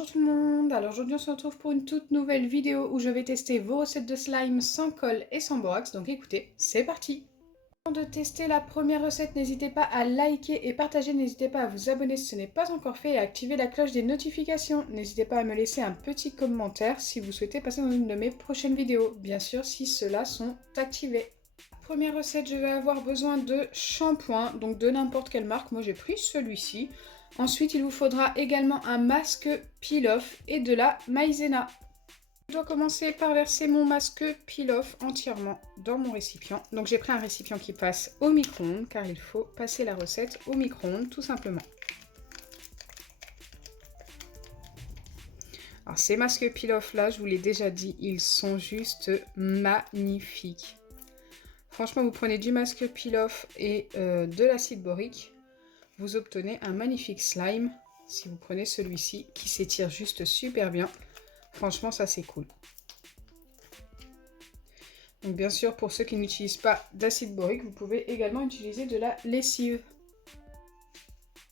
Bonjour tout le monde, alors aujourd'hui on se retrouve pour une toute nouvelle vidéo où je vais tester vos recettes de slime sans colle et sans borax, donc écoutez, c'est parti! Avant de tester la première recette, n'hésitez pas à liker et partager, n'hésitez pas à vous abonner si ce n'est pas encore fait et à activer la cloche des notifications. N'hésitez pas à me laisser un petit commentaire si vous souhaitez passer dans une de mes prochaines vidéos, bien sûr si ceux-là sont activés. Première recette, je vais avoir besoin de shampoing, donc de n'importe quelle marque, moi j'ai pris celui-ci. Ensuite, il vous faudra également un masque peel-off et de la maïzena. Je dois commencer par verser mon masque peel-off entièrement dans mon récipient. Donc j'ai pris un récipient qui passe au micro-ondes car il faut passer la recette au micro-ondes tout simplement. Alors ces masques peel-off là, je vous l'ai déjà dit, ils sont juste magnifiques. Franchement, vous prenez du masque peel-off et de l'acide borique. Vous obtenez un magnifique slime si vous prenez celui-ci qui s'étire juste super bien. Franchement, ça c'est cool. Donc bien sûr, pour ceux qui n'utilisent pas d'acide borique, vous pouvez également utiliser de la lessive.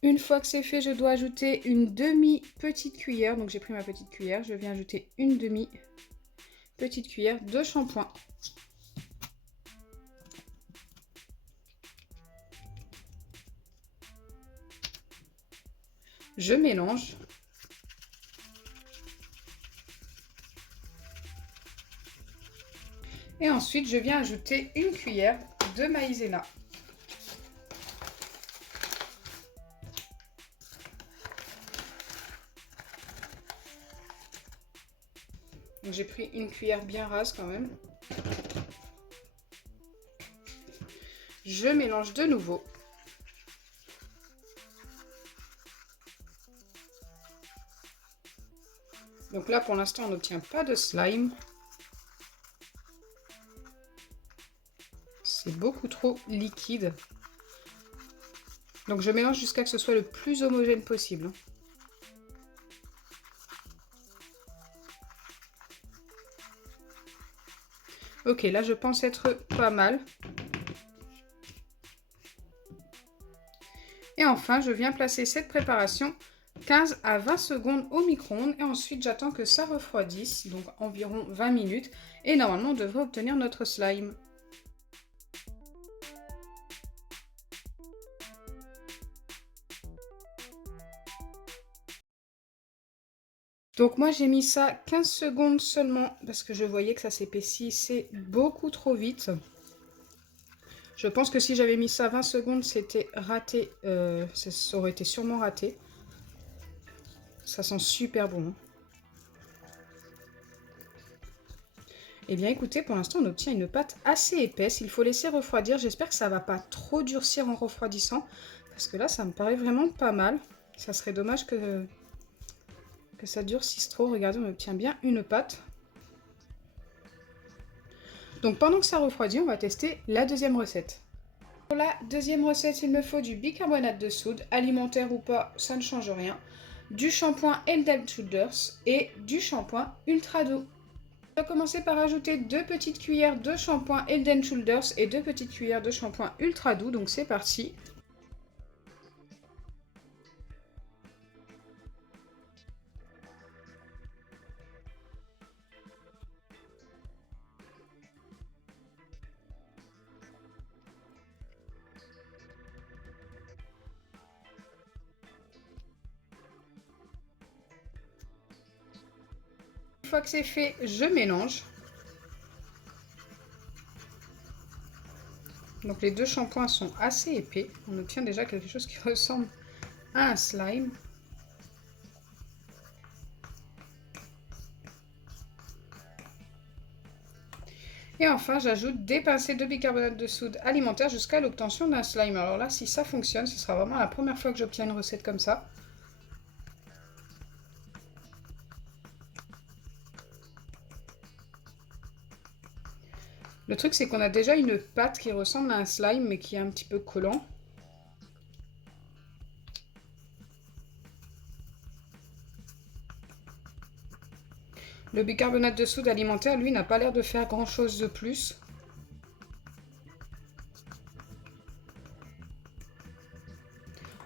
Une fois que c'est fait, je dois ajouter une demi-petite cuillère. Donc j'ai pris ma petite cuillère, je viens ajouter une demi-petite cuillère de shampoing. Je mélange. Et ensuite, je viens ajouter une cuillère de maïzena. J'ai pris une cuillère bien rase quand même. Je mélange de nouveau. Donc là, pour l'instant, on n'obtient pas de slime. C'est beaucoup trop liquide. Donc je mélange jusqu'à ce que ce soit le plus homogène possible. Ok, là je pense être pas mal. Et enfin, je viens placer cette préparation 15 à 20 secondes au micro-ondes et ensuite j'attends que ça refroidisse, donc environ 20 minutes. Et normalement, on devrait obtenir notre slime. Donc moi j'ai mis ça 15 secondes seulement parce que je voyais que ça s'épaississait beaucoup trop vite. Je pense que si j'avais mis ça 20 secondes, c'était raté. Ça aurait été sûrement raté. Ça sent super bon. Eh bien écoutez, pour l'instant on obtient une pâte assez épaisse. Il faut laisser refroidir. J'espère que ça ne va pas trop durcir en refroidissant. Parce que là ça me paraît vraiment pas mal. Ça serait dommage que ça durcisse trop. Regardez, on obtient bien une pâte. Donc pendant que ça refroidit, on va tester la deuxième recette. Pour la deuxième recette, il me faut du bicarbonate de soude, alimentaire ou pas, ça ne change rien, du shampoing Head & Shoulders et du shampoing ultra doux. Je vais commencer par ajouter 2 petites cuillères de shampoing Head & Shoulders et 2 petites cuillères de shampoing ultra doux, donc c'est parti. Une fois que c'est fait, je mélange. Donc les deux shampoings sont assez épais. On obtient déjà quelque chose qui ressemble à un slime. Et enfin, j'ajoute des pincées de bicarbonate de soude alimentaire jusqu'à l'obtention d'un slime. Alors là, si ça fonctionne, ce sera vraiment la première fois que j'obtiens une recette comme ça. Le truc, c'est qu'on a déjà une pâte qui ressemble à un slime, mais qui est un petit peu collant. Le bicarbonate de soude alimentaire, lui, n'a pas l'air de faire grand-chose de plus.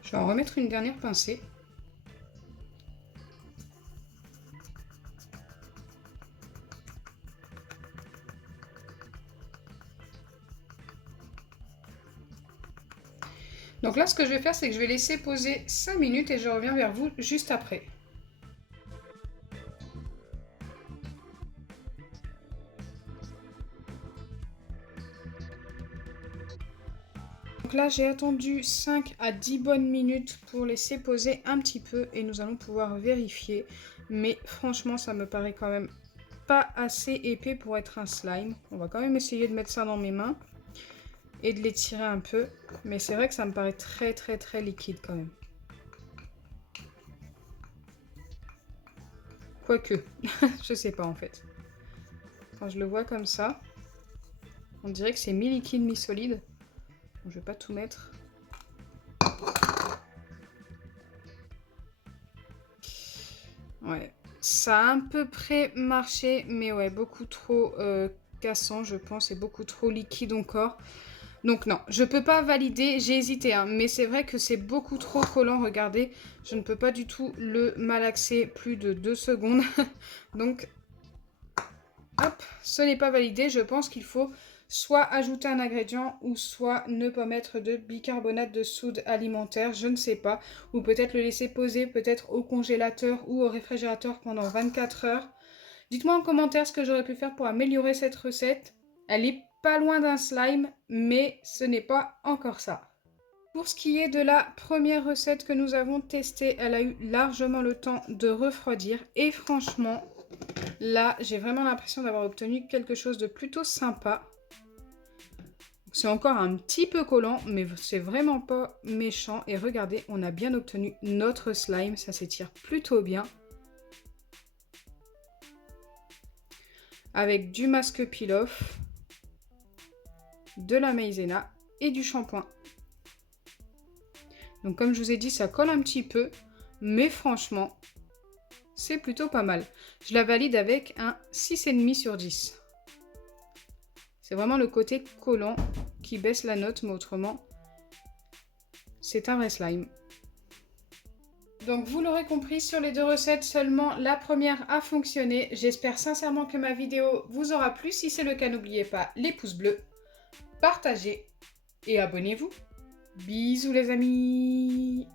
Je vais en remettre une dernière pincée. Donc là, ce que je vais faire, c'est que je vais laisser poser 5 minutes et je reviens vers vous juste après. Donc là, j'ai attendu 5 à 10 bonnes minutes pour laisser poser un petit peu et nous allons pouvoir vérifier. Mais franchement, ça me paraît quand même pas assez épais pour être un slime. On va quand même essayer de mettre ça dans mes mains et de l'étirer un peu. Mais c'est vrai que ça me paraît très liquide quand même. Quoique, je sais pas en fait. Quand je le vois comme ça, on dirait que c'est mi-liquide, mi-solide. Je vais pas tout mettre. Ouais, ça a à peu près marché, mais ouais, beaucoup trop cassant, je pense, et beaucoup trop liquide encore. Donc non, je peux pas valider, j'ai hésité, hein, mais c'est vrai que c'est beaucoup trop collant, regardez. Je ne peux pas du tout le malaxer plus de 2 secondes. Donc, hop, ce n'est pas validé. Je pense qu'il faut soit ajouter un ingrédient ou soit ne pas mettre de bicarbonate de soude alimentaire, je ne sais pas. Ou peut-être le laisser poser peut-être au congélateur ou au réfrigérateur pendant 24 heures. Dites-moi en commentaire ce que j'aurais pu faire pour améliorer cette recette. Elle est pas loin d'un slime, mais ce n'est pas encore ça. Pour ce qui est de la première recette que nous avons testée, elle a eu largement le temps de refroidir. Et franchement, là, j'ai vraiment l'impression d'avoir obtenu quelque chose de plutôt sympa. C'est encore un petit peu collant, mais c'est vraiment pas méchant. Et regardez, on a bien obtenu notre slime. Ça s'étire plutôt bien. Avec du masque peel-off, de la maïzena et du shampoing. Donc comme je vous ai dit, ça colle un petit peu, mais franchement, c'est plutôt pas mal. Je la valide avec un 6,5 sur 10. C'est vraiment le côté collant qui baisse la note, mais autrement, c'est un vrai slime. Donc vous l'aurez compris, sur les deux recettes, seulement la première a fonctionné. J'espère sincèrement que ma vidéo vous aura plu. Si c'est le cas, n'oubliez pas les pouces bleus, partagez et abonnez-vous. Bisous les amis!